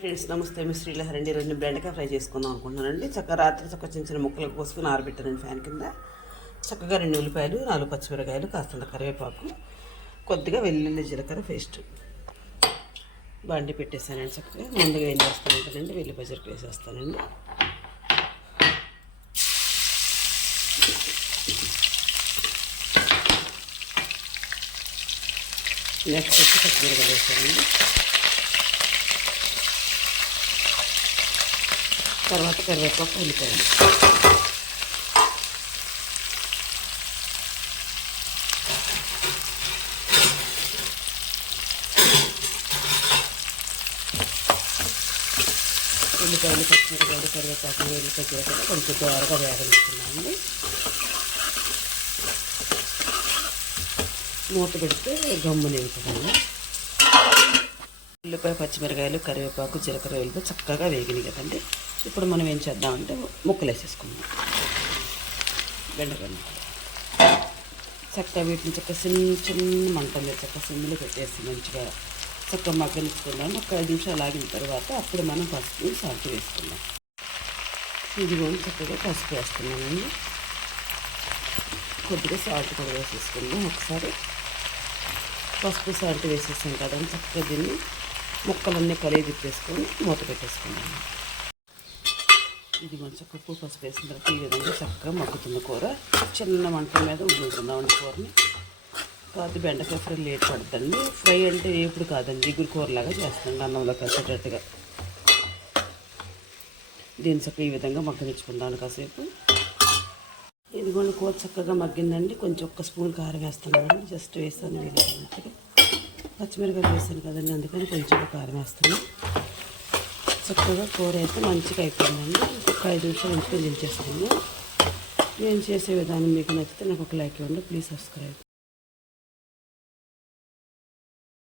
Friends నమస్తే, మీ శ్రీలహరండి. ఈరోజు నేను బెండకాయ ఫ్రై చేసుకుందాం అనుకుంటున్నానండి. చక్కగా రాత్రి చక్కగా చిన్న చిన్న ముక్కలు కోసుకుని ఆరబెట్టానండి ఫ్యాన్ కింద. చక్కగా 2 ఉల్లిపాయలు, 4 పచ్చిమిరకాయలు, కాస్తంత కరివేపాకు, కొద్దిగా వెల్లుల్లి జీలకర్ర పేస్ట్ బండి పెట్టేసానండి. చక్కగా ముందుగా ఏం చేస్తానంటేనండి వెల్లిపాయ జీలకర్ర వేసేస్తానండి. నెక్స్ట్ వచ్చి పచ్చిమిరకాయలు వేస్తానండి. తర్వాత కరివేపాకు, ఉల్లిపాయలు, ఉల్లిపాయలు, పచ్చిమిరకాయలు, కరివేపాకు, ఉల్లిపాయ జీలకర్ర కొంచెం దోరగా వేగనిస్తున్నామండి. మూత పెడితే గమ్ము నిగుతుందండి. ఉల్లిపాయ, పచ్చిమిరకాయలు, కరివేపాకు, జీలకర్ర, ఉల్లిపాయ చక్కగా వేగినాయి కదండి. ఇప్పుడు మనం ఏం చేద్దామంటే ముక్కలు వేసేసుకుందాం. బెండకాయ ముక్కలు చక్కగా వీటిని చిన్న మంట మీద చక్కగా సిమ్లో పెట్టేసి మంచిగా చక్కగా మగ్గనిచ్చుకుందాం. ఒక 5 నిమిషాలు ఆగిన తర్వాత అప్పుడు మనం పసుపు, సాల్ట్ వేసుకుందాం. ఇదిగోని చక్కగా పసుపు వేస్తున్నామండి. కొద్దిగా సాల్ట్ కూడా వేసేసుకుందాం. ఒకసారి పసుపు, సాల్ట్ వేసేసాం కదండి. చక్కగా దీన్ని ముక్కలన్నీ కలిగి తిప్పేసుకొని మూత పెట్టేసుకున్నాము. ఇది కొంచెం ఉప్పు, పసుపు వేసిన తర్వాత ఈ విధంగా చక్కగా మగ్గుతున్న కూర చిన్న మంట మీద ఉడుకుతుందామండి. కూరని కాదు బెండకాయ ఫ్రై లేట్ పడుతుందండి. ఫ్రై అంటే ఎప్పుడు కాదండి, ఇగురు కూరలాగా చేస్తాం అన్నంలో కలిసేటట్టుగా. దీని చక్కగా ఈ విధంగా మగ్గనిచ్చుకుందాం కాసేపు. ఇదిగోండి కూర చక్కగా మగ్గిందండి. కొంచెం 1 స్పూన్ కారం వేస్తున్నానండి. జస్ట్ వేసాను వీలైనట్టుగా. పచ్చిమిరకాయలు వేసాను కదండి, అందుకని కొంచెం కారం వేస్తున్నాను. చక్కగా కూర అయితే మంచిగా అయిపోయిందండి. ఇంకొక 5 నిమిషాలు ఉంచుకొని దించేసుకుందాం. నేను చేసే విధానం మీకు నచ్చితే నాకు ఒక లైక్ ఇవ్వండి. Please subscribe.